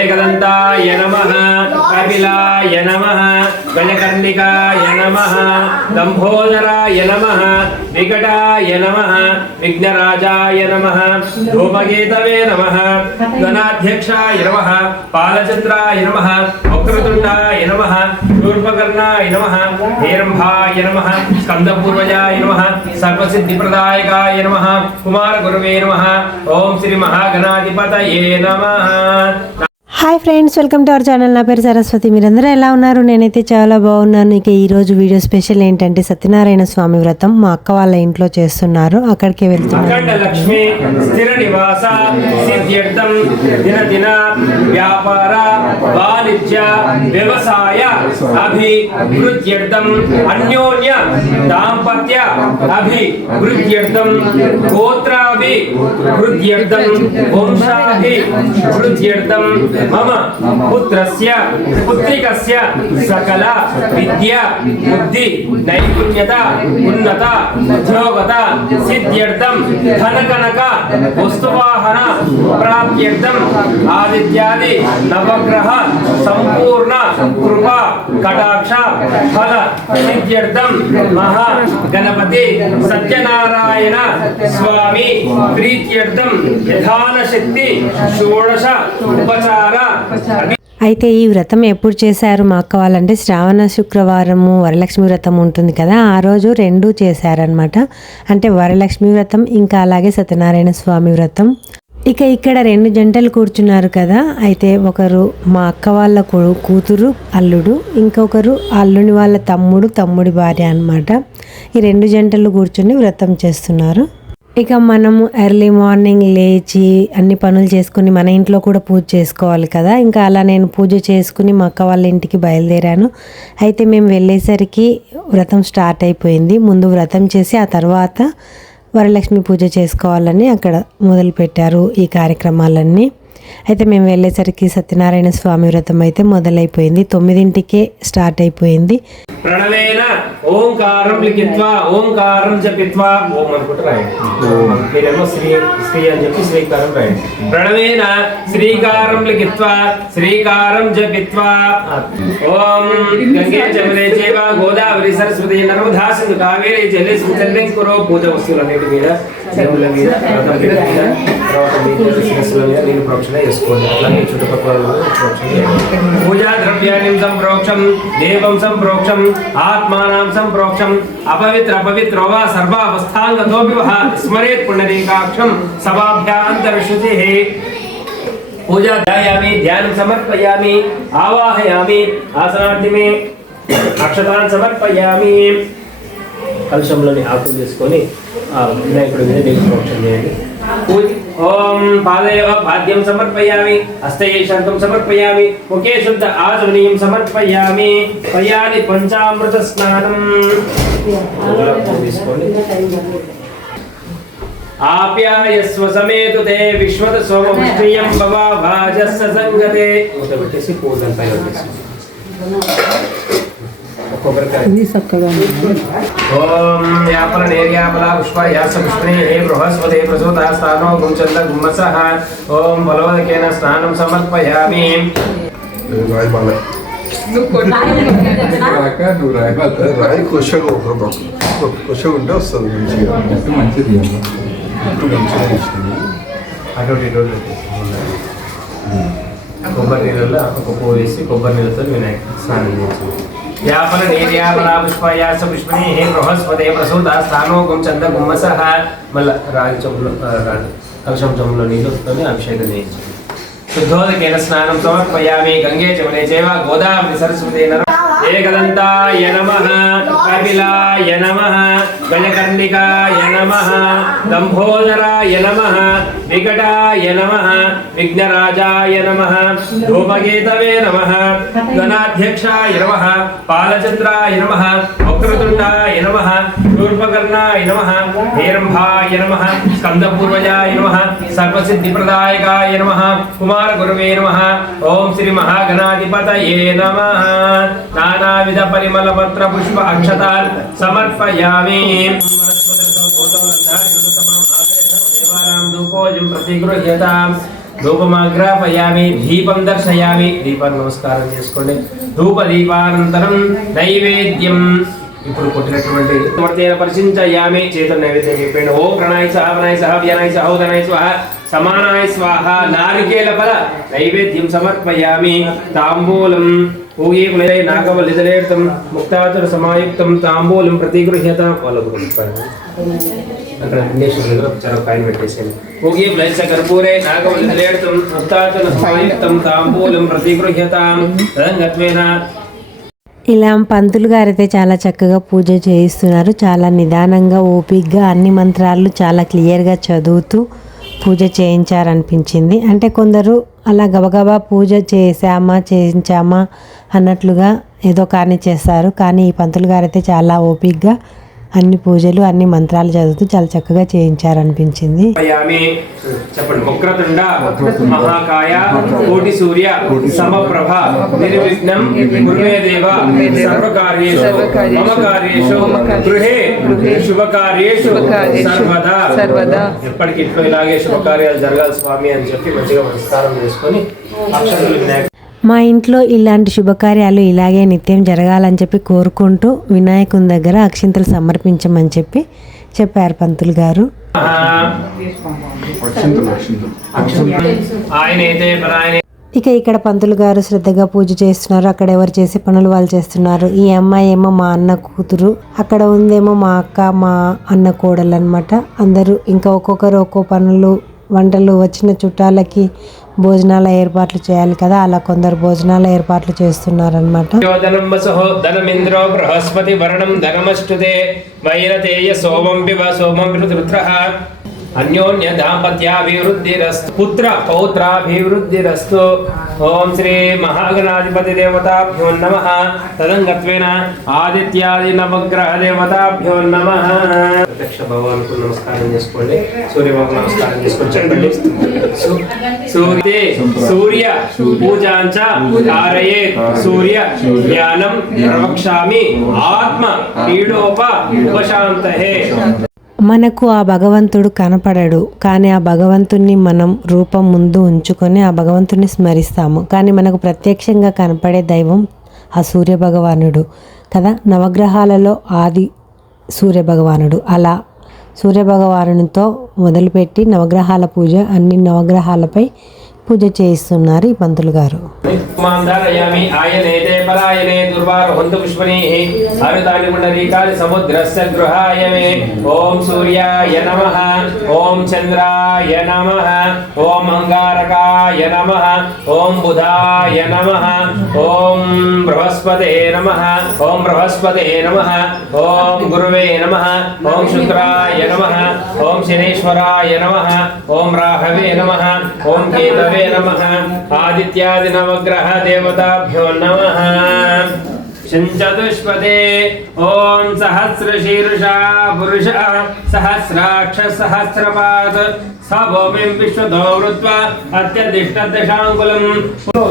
ఏకదంతాయ నమ కపిలాయ నమ గజకర్ణికాయ నమ దంభోదరాయ నమ వికటాయ నమ విఘ్నరాజాయ నమ ధూమగీతవే నమ గణాధ్యక్షాయ నమ పాలచంద్రాయ నమ వక్రతుండాయ నమ శూర్పకర్ణాయ నమ హేరంభాయ నమ స్కందపూర్వజాయ నమ సర్వసిద్ధిప్రదాయకాయ నమ కుమారగురువే నమ ఓం శ్రీ మహాగణాధిపతయే నమ. Hi friends welcome to our channel. నా పేరు సరస్వతి. మీరందరూ ఎలా ఉన్నారు? నేనైతే చాలా బాగున్నాను. ఇక ఈ రోజు వీడియో స్పెషల్ ఏంటంటే సత్యనారాయణ స్వామి వ్రతం మా అక్క వాళ్ళ ఇంట్లో చేస్తున్నారు. అక్కడికి వెళ్తున్నారు అఖండ వాణిజ్య వ్యవసాయ అభివృద్ధ్యర్థం అన్యోన్య దాంపత్య అభివృద్ధ్యర్థం గోత్రాభివృద్ధ్యర్థం వంశాభివృద్ధ్యర్థం మమ పుత్రస్య పుత్రికస్య సకల విద్య బుద్ధి నైపుణ్యత ఉన్నత ఉద్యోగత సిద్ధ్యర్థం ధనకనక వస్తువాహన ప్రాప్త్యర్థం ఆదిత్యాది నవగ్రహ సంపూర్ణ కృప కటాక్ష ఫల సిద్ధ్యర్థం మహా గణపతి సత్యనారాయణ స్వామి ప్రీత్యర్థం విధాన శక్తి షోడశ ఉపచార. అయితే ఈ వ్రతం ఎప్పుడు చేశారు? మా అక్క వాళ్ళంటే శ్రావణ శుక్రవారము వరలక్ష్మి వ్రతం ఉంటుంది కదా ఆ రోజు రెండు చేశారనమాట అంటే వరలక్ష్మి వ్రతం ఇంకా అలాగే సత్యనారాయణ స్వామి వ్రతం. ఇక ఇక్కడ రెండు జంటలు కూర్చున్నారు కదా. అయితే ఒకరు మా అక్క వాళ్ళ కూతురు అల్లుడు ఇంకొకరు అల్లుని వాళ్ళ తమ్ముడు తమ్ముడి భార్య అనమాట ఈ రెండు జంటలు కూర్చుని వ్రతం చేస్తున్నారు. ఇక మనము ఎర్లీ మార్నింగ్ లేచి అన్ని పనులు చేసుకుని మన ఇంట్లో కూడా పూజ చేసుకోవాలి కదా. ఇంకా అలా నేను పూజ చేసుకుని మా అక్క వాళ్ళ ఇంటికి బయలుదేరాను. అయితే మేము వెళ్ళేసరికి వ్రతం స్టార్ట్ అయిపోయింది. ముందు వ్రతం చేసి ఆ తర్వాత వరలక్ష్మి పూజ చేసుకోవాలని అక్కడ మొదలుపెట్టారు ఈ కార్యక్రమాలన్నీ. అయితే మేము వెళ్ళేసరికి సత్యనారాయణ స్వామి వ్రతం అయితే మొదలైపోయింది. తొమ్మిదింటికే స్టార్ట్ అయిపోయింది. ప్రణవేన ఓంకారం లిఖిత్వా ఓంకారం జపిత్వా ఓం అనుకుంటూ రాయండి. మీరేమో శ్రీ శ్రీ అని చెప్పి శ్రీకారం రాయండి. ప్రణవేన శ్రీకారం లిఖిత్వా శ్రీకారం జపిత్వా. ఓం గంగే జమనే చేవ గోదావరి సరస్వతి నర్మదా సింధు కావేరి జలే సుచల్యం కురో పూజ వస్తువులన్నిటి మీద దేవుళ్ళ మీద రథం మీద మీద, తర్వాత మీ శిరస్సుల మీద మీరు ప్రోక్షణ చేసుకోండి అలాగే చుట్టుపక్కల వాళ్ళు ప్రోక్షణ చేయండి. పూజా ద్రవ్యాన్ని సంప్రోక్షం దేవం సంప్రోక్షం ఆత్మానాం సంప్రోక్షం అపవిత్ర అపవిత్రో వా సర్వావస్థాంగతోపి వహ స్మరేత్ పుండరీకాక్షం సభాభ్యాంతరశుచి పూజా ధ్యాయామి ధ్యానం సమర్పయామి ఆవాహయామి ఆసనార్థి మే అక్షతాన్ సమర్పయామి కలశంలోని ఆకులు తీసుకొని వినాయకుడి మీద ప్రోక్షణ చేయండి. ఓం పాదయ పాద్యం సమర్పయామి హస్తయే శంఖం సమర్పయామి ముఖే శుద్ధ ఆచమనీయం సమర్పయామి పయాని పంచామృత స్నానం. తీసుకోండి ఆప్యాయస్వ సమేతు తే విశ్వత భవ సంగతే. పెట్టేసి పూలంతా కొబ్బరికాయ ఓం యాపల నేర్యాపల పుష్ప యాస పుష్పనే హే బృహస్పతి ప్రసూత స్థానో గుంచంద గుమ్మసః ఓం బలవదకేన స్నానం సమర్పయామి రాయి బాలే రాయి కొషగా ఒక కొష ఉంటే వస్తుంది మంచిగా మంచిది ఇప్పుడు మంచిగా ఇచ్చింది అటు ఇటు పెట్టేసి కొబ్బరి నీళ్ళలో ఒక పువ్వు వేసి కొబ్బరి నీళ్ళతో వినాయక స్నానం చేసి యాపల నేర్యాపల పుష్ప యాస హే బృహస్పతి ప్రసూత స్థానో గుంచంద గుమ్మస మళ్ళా రాగి చెంబులో ఆ, రాగి కలశం చెంబులో నీళ్ళతో అభిషేకం చేయించండి శుద్ధోదకేన స్నానం సమర్పయామి గంగే జమనే చేవ గోదావరి సరస్వతి నర ఏకదంతాయ నమః కపిలాయ నమః గజకర్ణికాయ నమః దంభోదరాయ నమః వికటాయ నమః విఘ్నరాజాయ నమః ధూపగీతవే నమః గణాధ్యక్షాయ నమః పాలచంద్రాయ నమః వక్రతుండాయ నమ శూర్పకర్ణాయ నమ హేరంభాయ నమ స్కందపూర్వజాయ నమ సర్వసిద్ధిప్రదాయకాయ నమ కుమారగురవే నమ ఓం శ్రీ మహాగణాధిపతయే నమ. నానావిధ పరిమళ పత్ర పుష్ప అక్షతాన్ సమర్పయామి. ధూపోజం ప్రతిగృహ్యతాం. ధూపమాగ్రాపయామి దీపం దర్శయామి. దీపాన్ని నమస్కారం చేసుకోండి. ధూప దీపానంతరం నైవేద్యం. ఇప్పుడు కొట్టినటువంటి వర్తేన పరిచించయామి చేతుల నైవేద్యం చెప్పండి ఓ ప్రణాయ సహ ప్రణాయ సహ వ్యనాయ సహ ఉదనాయ స్వాహ సమానాయ స్వాహ నారికేల ఫల నైవేద్యం సమర్పయామి. తాంబూలం పూగే కులై నాగవల్లిదలేర్థం ముక్తాచర సమాయుక్తం తాంబూలం ప్రతిగృహ్యత. వాళ్ళకు అక్కడ విఘ్నేశ్వరుడు దగ్గర చాలా పైన పెట్టేసాను పూగే ప్లైస కర్పూరే నాగవల్లిదలేర్థం ముక్తాచర సమాయుక్తం తాంబూలం ప్రతిగృహ్యత. తదంగత్వేన ఇలా పంతులు గారైతే చాలా చక్కగా పూజ చేయిస్తున్నారు. చాలా నిదానంగా ఓపిక్గా అన్ని మంత్రాలు చాలా క్లియర్గా చదువుతూ పూజ చేయించారనిపించింది. అంటే కొందరు అలా గబగబా పూజ చేసామా చేయించామా అన్నట్లుగా ఏదో కానీ చేస్తారు. కానీ ఈ పంతులు గారైతే చాలా ఓపిక్గా అన్ని పూజలు అన్ని మంత్రాలు చదువుతూ చాలా చక్కగా చేయించారనిపించింది. చెప్పండి. వక్రతుండ మహాకాయ కోటి సూర్య సమప్రభ నిర్విఘ్నం గురువే దేవ సర్వకార్యేషు మమ కార్యేషు గృహే శుభకార్యేషు సర్వదా. సర్వదా. ఎప్పటికి ఇంట్లో ఇలాగే శుభకార్యాలు జరగాలి స్వామి అని చెప్పి మంచిగా నమస్కారం చేసుకొని అక్షరాలు వినాయక మా ఇంట్లో ఇలాంటి శుభకార్యాలు ఇలాగే నిత్యం జరగాలని చెప్పి కోరుకుంటూ వినాయకుని దగ్గర అక్షింతలు సమర్పించమని చెప్పి చెప్పారు పంతులు గారు. ఇక ఇక్కడ పంతులు గారు శ్రద్ధగా పూజ చేస్తున్నారు. అక్కడ ఎవరు చేసే పనులు వాళ్ళు చేస్తున్నారు. ఈ అమ్మాయి ఏమో మా అన్న కూతురు. అక్కడ ఉందేమో మా అక్క మా అన్న కోడలు అనమాట అందరూ ఇంకా ఒక్కొక్కరు ఒక్కో పనులు వంటలు వచ్చిన చుట్టాలకి భోజనాల ఏర్పాట్లు చేయాలి కదా అలా కొందరు భోజనాల ఏర్పాట్లు చేస్తున్నారనమాట ధనమింద్రో బృహస్పతి వరణం ధనమష్టుతే వైరతేయ సోమం పివ సోమం రుద్ర అన్యోన్య దాంపత్యాభివృద్ధిరస్తు పుత్ర పౌత్రాభివృద్ధిరస్తు ఓం శ్రీ మహాగణాధిపతి దేవతాభ్యో నమ తదంగత్వేన ఆదిత్యాది నవగ్రహ దేవతాభ్యో నమ ప్రత్యక్ష భగవాన్కు నమస్కారం చేసుకోండి. సూర్యబాబు నమస్కారం చేసుకోండి. చెప్పండి. సు- సూర్యే సూర్య పూజాంచ కారయే సూర్య జ్ఞానం ప్రవక్ష్యామి ఆత్మ పీడోప ఉపశాంతహే మనకు ఆ భగవంతుడు కనపడడు కానీ ఆ భగవంతుణ్ణి మనం రూపం ముందు ఉంచుకొని ఆ భగవంతుని స్మరిస్తాము. కానీ మనకు ప్రత్యక్షంగా కనపడే దైవం ఆ సూర్య భగవానుడు కదా. నవగ్రహాలలో ఆది సూర్య భగవానుడు అలా సూర్య భగవానునితో మొదలుపెట్టి నవగ్రహాల పూజ అన్ని నవగ్రహాలపై పూజ చేయిస్తున్నారు ఈ పంతులు గారు. మాంధారయామి ఆయనే తే పరాయనే దుర్వార హంతు పుష్పణీః హరితాని పుండరీకాని సముద్రస్య గృహాయ మే ఓం సూర్యాయ నమః ఓం చంద్రాయ నమః ఓం అంగారకాయ నమః ఓం బుధాయ నమః ఓం బృహస్పతే నమః ఓం బృహస్పతే నమః ఓం గురువే నమః ఓం శుక్రాయ నమః ఓం శనేశ్వరాయ నమః ఓం రాహవే నమః ఓం కేతవే నమః ఆదిత్యాది నవగ్రహ దేవతాభ్యో నమః చతుష్పదే ఓం సహస్రశీర్షా పురుష సహస్రాక్ష సహస్రపాత్ స భూమిం విశ్వతో అత్యధిష్ట దశాంకులం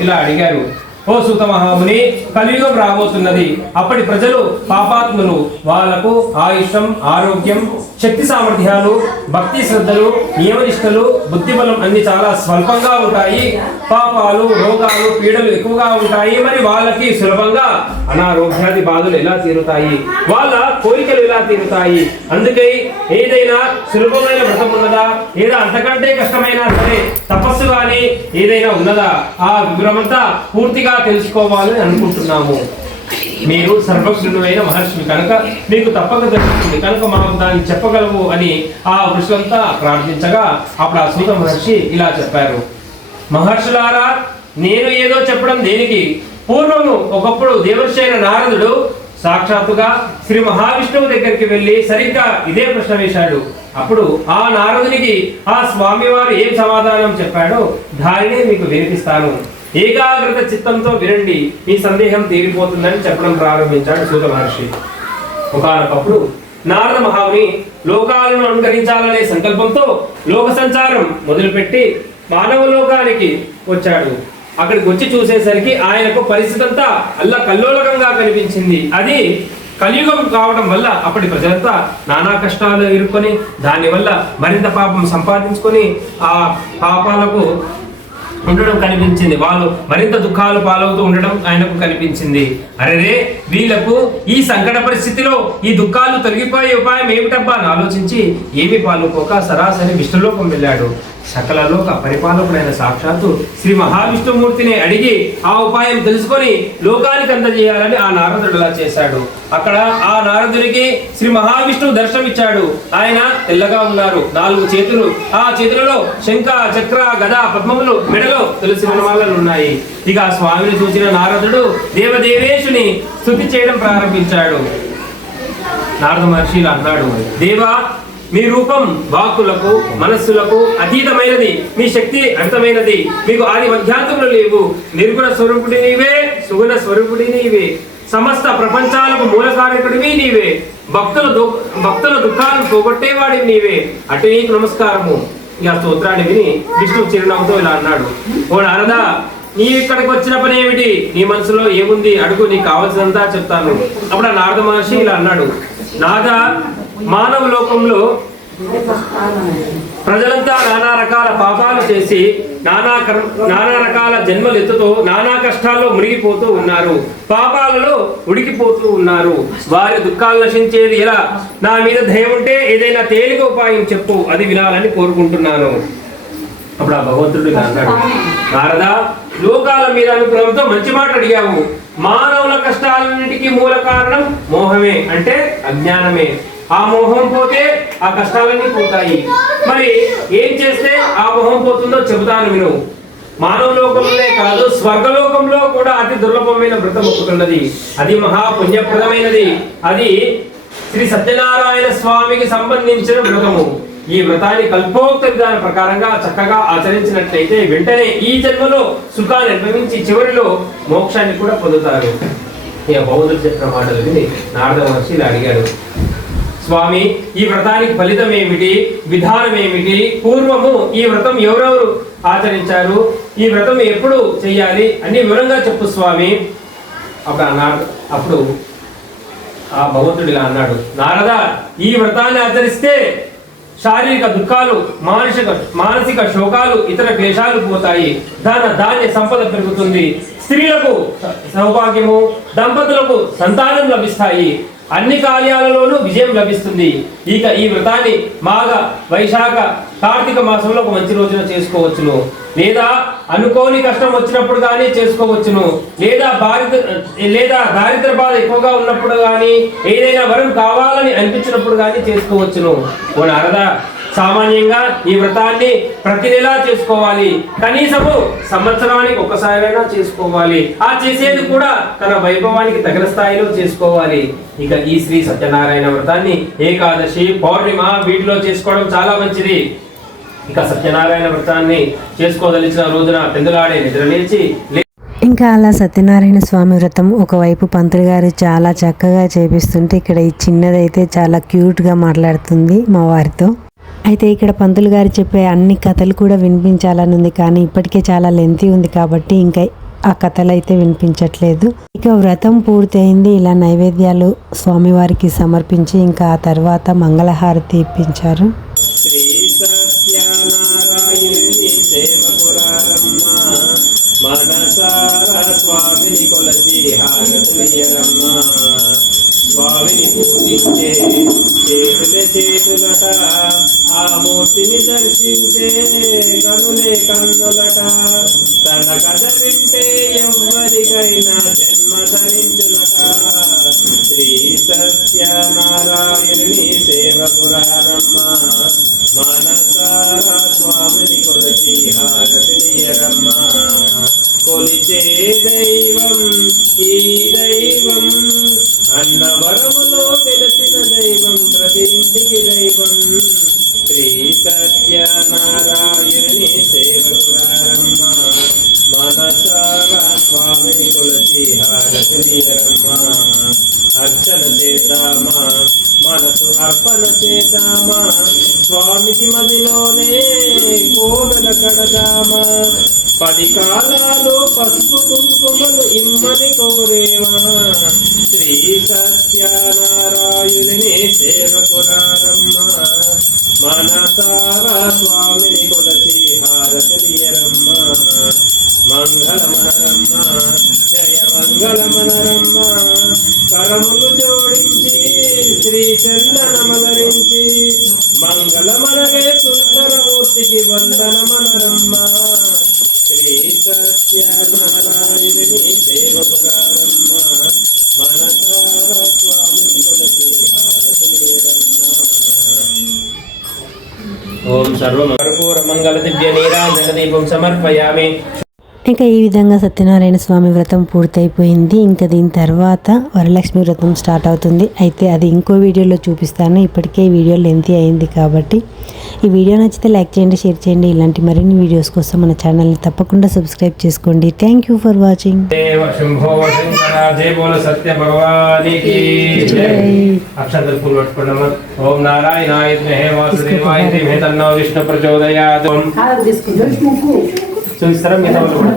ఇలా అడిగారు. ఓ సుత మహాముని కలియుగం రాబోతున్నది. అప్పటి ప్రజలు పాపాత్ములు వాళ్ళకు ఆయుషం ఆరోగ్యం శక్తి సామర్థ్యాలు భక్తి శ్రద్ధలు నియమనిష్టలు బుద్ధిబలం అన్ని చాలా స్వల్పంగా ఉంటాయి. పాపాలు రోగాలు పీడలు ఎక్కువగా ఉంటాయి. మరి వాళ్ళకి సులభంగా అనారోగ్యాది బాధలు ఎలా తీరుతాయి? వాళ్ళ కోరికలు ఎలా తీరుతాయి? అందుకే ఏదైనా సులభమైన వ్రతం ఉన్నదా? లేదా అంతకంటే కష్టమైనా సరే తపస్సు కానీ ఏదైనా ఉన్నదా? ఆ వివరమంతా పూర్తిగా తెలుసుకోవాలని అనుకుంటున్నాము. మీరు సర్వజ్ఞుడైన మహర్షులు కనుక మీకు తప్పక దొరుకుతుంది కనుక మనం దాన్ని చెప్పగలము అని ఆ ఋషులంతా ప్రార్థించగా అప్పుడు ఆ సూత మహర్షి ఇలా చెప్పారు. మహర్షులారా నేను ఏదో చెప్పడం దేనికి? పూర్వము ఒకప్పుడు దేవర్షి అయిన నారదుడు సాక్షాత్తుగా శ్రీ మహావిష్ణువు దగ్గరికి వెళ్ళి సరిగ్గా ఇదే ప్రశ్న వేశాడు. అప్పుడు ఆ నారదునికి ఆ స్వామివారు ఏం సమాధానం చెప్పాడో దానినే మీకు వినిపిస్తాను. ఏకాగ్రత చిత్తంతో వినండి మీ సందేహం తీరిపోతుందని చెప్పడం ప్రారంభించాడు సూత మహర్షి. ఒకనొకప్పుడు నారద మహాముని లోకాలను అనుకరించాలనే సంకల్పంతో లోక సంచారం మొదలుపెట్టి మానవ లోకానికి వచ్చాడు. అక్కడికి వచ్చి చూసేసరికి ఆయనకు పరిస్థితి అంతా అల్లా కల్లోలకంగా కనిపించింది. అది కలియుగం కావడం వల్ల అప్పటి ప్రజలంతా నానా కష్టాలు ఇరుక్కొని దానివల్ల మరింత పాపం సంపాదించుకొని ఆ పాపాలకు ఉండడం కనిపించింది. వాళ్ళు మరింత దుఃఖాలు పాలవుతూ ఉండడం ఆయనకు కనిపించింది. అరే వీళ్ళకు ఈ సంకట పరిస్థితిలో ఈ దుఃఖాలు తొలగిపోయే ఉపాయం ఏమిటబ్బా అని ఆలోచించి ఏమి పాలుకోక సరాసరి విష్ణులోకం వెళ్ళాడు. సకల లోక పరిపాలకుడైన సాక్షాత్తు శ్రీ మహావిష్ణుమూర్తిని అడిగి ఆ ఉపాయం తెలుసుకొని లోకానికి అందజేయాలని ఆ నారదుడు అలా చేశాడు. అక్కడ ఆ నారదుడికి శ్రీ మహావిష్ణువు దర్శనమిచ్చాడు. ఆయన తెల్లగా ఉన్నారు. నాలుగు చేతులు. ఆ చేతులలో శంఖ చక్ర గద పద్మములు మెడలో తులసి వనమాలలు ఉన్నాయి. ఇక ఆ స్వామిని చూసిన నారదుడు దేవదేవేశుని స్థుతి చేయడం ప్రారంభించాడు. నారద మహర్షి అన్నాడు దేవా మీ రూపం వాక్కులకు మనస్సులకు అతీతమైనది. మీ శక్తి అంతమైనది మీకు ఆది మధ్యాంతములు లేవు. నిర్గుణ స్వరూపుడి నీవే సుగుణ స్వరూపుడి నీవే. సమస్త ప్రపంచాలకు మూల కారకుడివి నీవే. భక్తుల దు- భక్తుల దుఃఖాలను పోగొట్టేవాడి నీవే. అటు నీకు నమస్కారము. ఇక స్తోత్రాన్ని విని విష్ణు చిరునవ్వుతో ఇలా అన్నాడు. ఓ నారదా నీ ఇక్కడికి వచ్చిన పని ఏమిటి? నీ మనసులో ఏముంది? అడుగు నీకు కావాల్సినంతా చెప్తాను. అప్పుడు ఆ నారద మహర్షి ఇలా అన్నాడు. నాద మానవ లోకంలో ప్రజలంతా నానా రకాల పాపాలు చేసి నానా నానా రకాల జన్మలు ఎత్తుతో నానా కష్టాల్లో మునిగిపోతూ ఉన్నారు. పాపాలలో ఉడికిపోతూ ఉన్నారు. వారి దుఃఖాలు నశించేది ఎలా? నా మీద దయ ఉంటే ఏదైనా తేలిక ఉపాయం చెప్పు అది వినాలని కోరుకుంటున్నాను. అప్పుడు ఆ భగవంతుడు అన్నాడు. నారదా లోకాల మీద అనుగ్రహంతో మంచి మాట అడిగావు. మానవుల కష్టాలన్నిటికీ మూల కారణం మోహమే అంటే అజ్ఞానమే. ఆ మోహం పోతే ఆ కష్టాలన్నీ పోతాయి. మరి ఏం చేస్తే ఆ మోహం పోతుందో చెబుతాను విను. మానవ లోకంలోనే కాదు స్వర్గలోకంలో కూడా అతి దుర్లభమైన వ్రతం ఒకటున్నది అది మహా పుణ్యప్రదమైనది అది శ్రీ సత్యనారాయణ స్వామికి సంబంధించిన వ్రతము. ఈ వ్రతాన్ని కల్పోక్త విధాన ప్రకారంగా చక్కగా ఆచరించినట్లయితే వెంటనే ఈ జన్మలో సుఖాన్ని అనుభవించి చివరిలో మోక్షాన్ని కూడా పొందుతారు. ఇక బౌద్ధుడు చెప్పిన మాటలు విని నారద మహర్షి ఇలా అడిగాడు. స్వామి ఈ వ్రతానికి ఫలితం ఏమిటి విధానం ఏమిటి పూర్వము ఈ వ్రతం ఎవరెవరు ఆచరించారు? ఈ వ్రతం ఎప్పుడు చెయ్యాలి? అని వివరంగా చెప్పు స్వామి. అప్పుడు అన్నాడు అప్పుడు ఆ భగవంతుడు ఇలా అన్నాడు నారద ఈ వ్రతాన్ని ఆచరిస్తే శారీరక దుఃఖాలు మానసిక మానసిక శోకాలు ఇతర క్లేశాలు పోతాయి. ధన ధాన్య సంపద పెరుగుతుంది. స్త్రీలకు సౌభాగ్యము దంపతులకు సంతానం లభిస్తాయి. అన్ని కార్యాలలోనూ విజయం లభిస్తుంది. ఇక ఈ వ్రతాన్ని మాఘ వైశాఖ కార్తీక మాసంలో ఒక మంచి రోజున చేసుకోవచ్చును. లేదా అనుకోని కష్టం వచ్చినప్పుడు కానీ చేసుకోవచ్చును. లేదా బాధిత లేదా దారిద్ర బాధ ఎక్కువగా ఉన్నప్పుడు కానీ ఏదైనా వరం కావాలని అనిపించినప్పుడు కానీ చేసుకోవచ్చును. ఓ నారదా సామాన్యంగా ఈ వ్రతాన్ని ప్రతి నెలా చేసుకోవాలి. కనీసము సంవత్సరానికి ఒక్కసారైనా చేసుకోవాలి. ఆ చేసేది కూడా తన వైభవానికి తగిన స్థాయిలో చేసుకోవాలి. ఇక ఈ శ్రీ సత్యనారాయణ వ్రతాన్ని ఏకాదశి పౌర్ణిమ వీటిలో చేసుకోవడం చాలా మంచిది. ఇక సత్యనారాయణ వ్రతాన్ని చేసుకోదలిచిన రోజున పెందులాడే నిద్రలేచి లే- ఇంకా అలా సత్యనారాయణ స్వామి వ్రతం ఒకవైపు పంతులు గారు చాలా చక్కగా చేపిస్తుంటే ఇక్కడ ఈ చిన్నదైతే చాలా క్యూట్గా మాట్లాడుతుంది మా వారితో. అయితే ఇక్కడ పంతులు గారు చెప్పే అన్ని కథలు కూడా వినిపించాలని ఉంది కానీ ఇప్పటికే చాలా లెంతీ ఉంది కాబట్టి ఇంకా ఆ కథలు అయితే వినిపించట్లేదు. ఇక వ్రతం పూర్తయింది. ఇలా నైవేద్యాలు స్వామివారికి సమర్పించి ఇంకా ఆ తర్వాత మంగళహారతి ఇప్పించారు. మనసారా స్వామిని కొలచి స్వామిని పూజించే చేతుల చేతులట ఆ మూర్తిని దర్శించే కనులే కన్నులట. తన కథ వింటే ఎవ్వరికైనా జన్మ ధరించులట. శ్రీ సత్యనారాయణుని సేవకురారమ్మ మనసారా స్వామిని అర్చన చేద్దామా మనసు అర్పణ చేద్దామా స్వామికి మదిలోనే కోవెల కడదామా పది కాలాలు పసుపు కుంకుమలు ఇమ్మని కోరేవా శ్రీ సత్యనారాయణుని సేవకురారమ్మ మనసారా స్వామిని కొలచి హారతియరమ్మ మనరమ్మ జయ మంగళ మనరమ్మ కరములు జోడించి శ్రీ చందనమలరించి మంగళ మనవే సుందరమూర్తికి వందన మనరమ్మ శ్రీ సత్యనారాయణి దేవపురారమ్మ మనసార స్వామి కొలసి హారతులేరమ్మ ఓం సర్వమకర్పూర మంగళ దివ్య నీరాజన దీపం సమర్పయామి. ఇంకా ఈ విధంగా సత్యనారాయణ స్వామి వ్రతం పూర్తయిపోయింది. ఇంకా దీని తర్వాత వరలక్ష్మి వ్రతం స్టార్ట్ అవుతుంది. అయితే అది ఇంకో వీడియోలో చూపిస్తాను. ఇప్పటికే ఈ వీడియో లెంతీ అయింది కాబట్టి. ఈ వీడియో నచ్చితే లైక్ చేయండి షేర్ చేయండి. ఇలాంటి మరిన్ని వీడియోస్ కోసం మన ఛానల్ని తప్పకుండా సబ్స్క్రైబ్ చేసుకోండి. థ్యాంక్ యూ ఫర్ వాచింగ్ ఓం నారాయణాయ విష్ణు చూపిస్తారా? మిగతా వాళ్ళు కూడా?